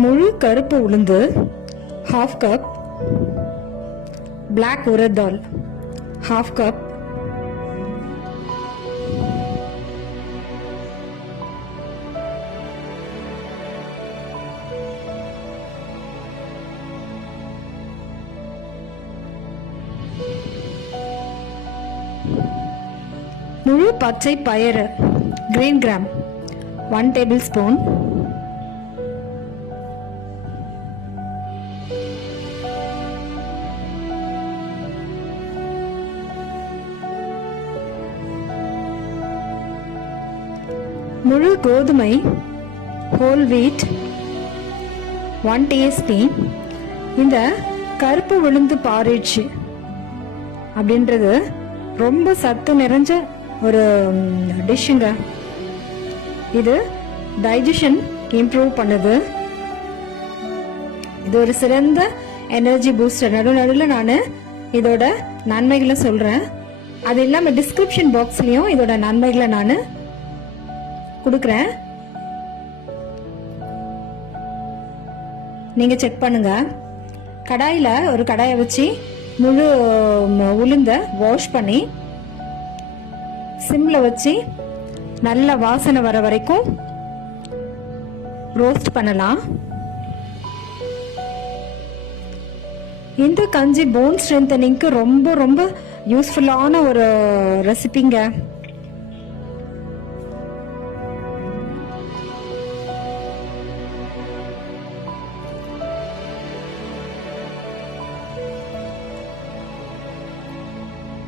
முழு கருப்பு உளுந்து ½ கப், பிளாக் உரத் தால் ½ கப், முழு பச்சை பயறு கிரீன் கிராம் 1 டேபிள் ஸ்பூன், முழு கோதுமை ஹோல் வீட் 1 டீஸ்பூன். இந்த கருப்பு உளுந்து பாரிட்ஜ் அப்படின்றது ரொம்ப சத்து நிறைஞ்ச ஒரு டிஷ்ஷுங்க. இது டைஜஷன் இம்ப்ரூவ் பண்ணுது. இது ஒரு சிறந்த எனர்ஜி பூஸ்டர். நடுவில் நான் இதோட நன்மைகளை சொல்றேன். அது இல்லாம டிஸ்கிரிப்ஷன் பாக்ஸ்லயும் இதோட நன்மைகளை நான் கொடுக்குறேன், நீங்க செக் பண்ணுங்க. கடாயில ஒரு கடாயை வச்சு முழு உளுந்த வாஷ் பண்ணி சிம்ல வச்சு நல்ல வாசனை வர வரைக்கும் ரோஸ்ட் பண்ணலாம். இந்த கஞ்சி போன் ஸ்ட்ரென்தனிங்க்கு ரொம்ப ரொம்ப யூஸ்ஃபுல்லான ஒரு ரெசிபிங்க.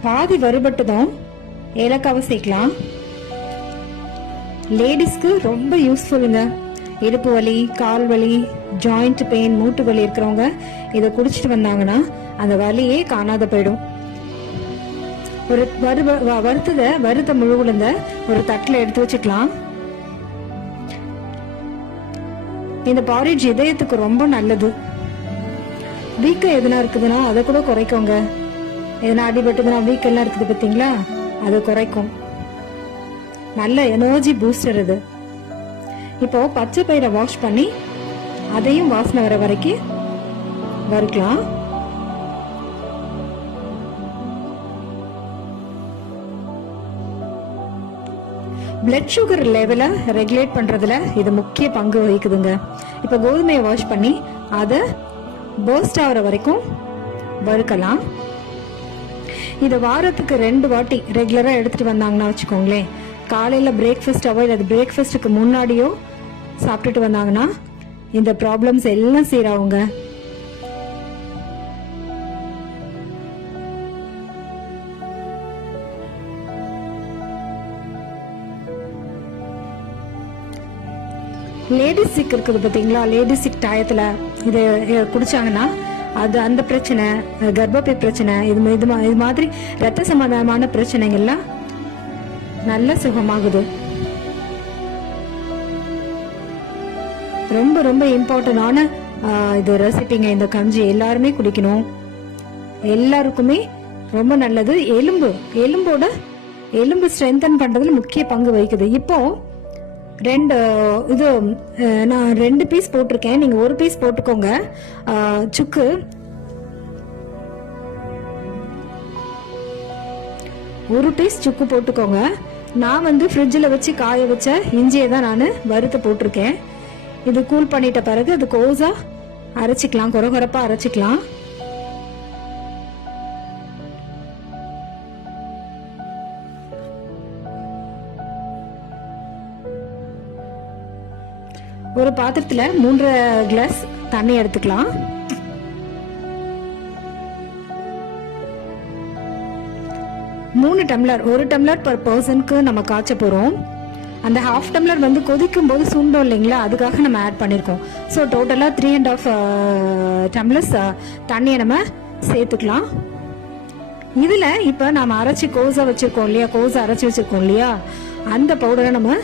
பாதி வறுபட்டதும் ஏலக்காவை சேர்க்கலாம். லேடிஸ்க்கு ரொம்ப யூஸ்ஃபுல்லுங்க. இடுப்பு வலி, கால் வலி, ஜாயிண்ட் பெயின், மூட்டு வலி இருக்கிறவங்க இதை குடிச்சிட்டு வந்தாங்கன்னா அந்த வலியே காணாத போயிடும். ஒரு வறுத்த முழு உளுந்த ஒரு தட்டில் எடுத்து வச்சுக்கலாம். இந்த பாரிட்ஜ் இதயத்துக்கு ரொம்ப நல்லது. வீக்கம் எதுனா இருக்குதுன்னா அதை கூட குறைக்குங்க. எதனா அடிபட்டுதுன்னா வீக்கெல்லாம் இருக்குது பார்த்தீங்களா, அது குறைக்கும். நல்ல எனர்ஜி பூஸ்டர் இது. இப்போ பச்சை பயிரை வாஷ் பண்ணி அதையும் வாசனை வர வரைக்கும் வறுக்கலாம். பிளட் சுகர் லெவலை ரெகுலேட் பண்றதுல இது முக்கிய பங்கு வகிக்குதுங்க. இப்போ கோதுமையை வாஷ் பண்ணி அதை பர்ஸ்ட் ஆகிற வரைக்கும் வறுக்கலாம். இதை வாரத்துக்கு 2 வாட்டி ரெகுலரா எடுத்துட்டு வந்தாங்கன்னா வச்சுக்கோங்களேன், காலையில பிரேக்ஃபாஸ்ட் அவாய்ட், அது பிரேக்ஃபாஸ்ட்டுக்கு முன்னாடியோ சாப்பிட்டுட்டு வந்தாங்கன்னா இந்த ப்ராப்ளம்ஸ் எல்லாம் சீராகுங்க. லேடிஸ் சிக் இருக்குது பார்த்தீங்களா, லேடிஸ் சிக் டயத்துல இதை குடிச்சாங்கன்னா அது அந்த பிரச்சனை, கர்ப்பப்பை பிரச்சனை, இது மாதிரி ரத்த சம்பந்தமான பிரச்சனைகள்லாம் நல்ல சுகமாகுது. ரொம்ப ரொம்ப இம்பார்ட்டன்டான இது ரெசிபிங்க. இந்த கஞ்சி எல்லாருமே குடிக்கணும். எல்லாருக்குமே ரொம்ப நல்லது. எலும்பு ஸ்ட்ரென்தன் பண்றதுல முக்கிய பங்கு வகிக்குது. இப்போ நான் 2 பீஸ் போட்டிருக்கேன், நீங்க 1 பீஸ் போட்டுக்கோங்க. சுக்கு 1 பீஸ் சுக்கு போட்டுக்கோங்க. நான் ஃப்ரிட்ஜில் வச்சு காய வச்ச இஞ்சியை தான் நான் வறுத்து போட்டிருக்கேன். இது கூல் பண்ணிட்ட பிறகு அது கோஸா அரைச்சிக்கலாம், கொரகொரப்பா அரைச்சிக்கலாம். ஒரு பாத்திரத்துல 3 கிளாஸ் தண்ணி எடுத்துக்கலாம். ஒரு டம்ளர் பர் பர்சனுக்கு நம்ம காய்ச்ச போறோம். அந்த ½ டம்ளர் கொதிக்கும் போது சுண்டோம் இல்லைங்களா, அதுக்காக நம்ம ஆட் பண்ணிருக்கோம். ஸோ டோட்டலா 3½ டம்ளர்ஸ் தண்ணியை நம்ம சேர்த்துக்கலாம். இதுல இப்ப நாம அரைச்சி கோஸா அரைச்சி வச்சிருக்கோம் இல்லையா, அந்த பவுடரை நம்ம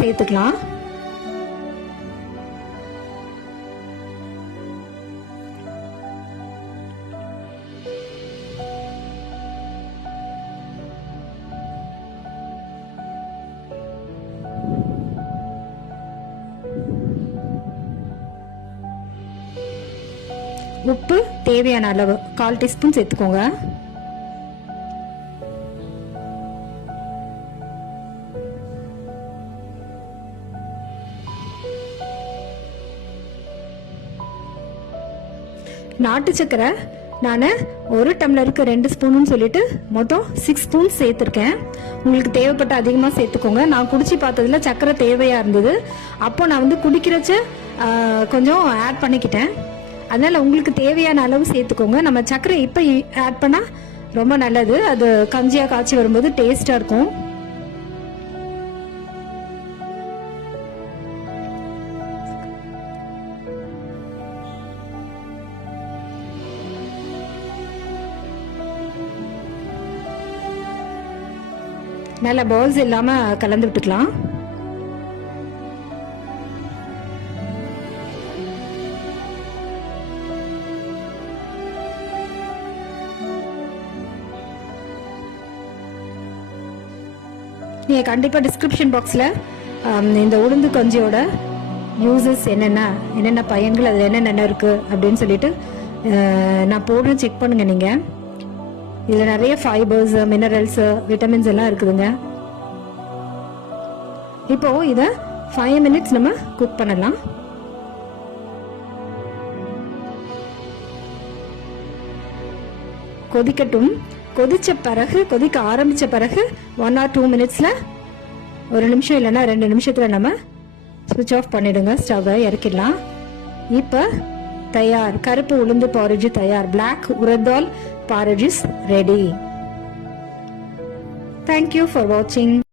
சேர்த்துக்கலாம். உப்பு தேவையான அளவு 1/4 டீஸ்பூன் சேர்த்துக்கோங்க. நாட்டு சக்கரை நான் 1 டம்ளருக்கு 2 ஸ்பூன்னு சொல்லிட்டு மொத்தம் 6 ஸ்பூன் சேர்த்துருக்கேன். உங்களுக்கு தேவைப்பட்ட அதிகமாக சேர்த்துக்கோங்க. நான் குடிச்சு பார்த்ததுல சக்கரை தேவையா இருந்தது. அப்போ நான் வந்து குடிக்கிறச்ச கொஞ்சம் ஆட் பண்ணிக்கிட்டேன். அதனால உங்களுக்கு தேவையான அளவு சேர்த்துக்கோங்க. நம்ம சக்கரை இப்போ ஆட் பண்ணா ரொம்ப நல்லது. அது கஞ்சியா காய்ச்சி வரும்போது டேஸ்டா இருக்கும். நல்ல பால்ஸ் இல்லாம கலந்து விட்டுக்கலாம். நீங்க கண்டிப்பா டிஸ்கிரிப்ஷன் பாக்ஸ்ல இந்த உளுந்து கஞ்சியோட யூசஸ் என்னென்ன பயன்கள் அதுல என்னென்ன இருக்கு அப்படின்னு சொல்லிட்டு நான் போடுறேன், செக் பண்ணுங்க. நீங்க இதுல நிறைய ஃபைபர்ஸ், மினரல்ஸ், விட்டமின்ஸ் எல்லாம் இருக்குதுங்க. இப்போ இத 5 மினிட்ஸ் நம்ம குக் பண்ணலாம். கொதிக்கட்டும். கொதிக்க ஆரம்பிச்ச பிறகு 1 or 2 மினிட்ஸ்ல, 1 நிமிஷம் இல்லைன்னா 2 நிமிஷத்துல நம்ம ஸ்விட்ச் ஆஃப் பண்ணிடுங்க. ஸ்டவ்வை இறக்கிடலாம். இப்ப தயார், கருப்பு உளுந்து பாரேஜ் தயார். Black urad dal porridge is ready. Thank you for watching.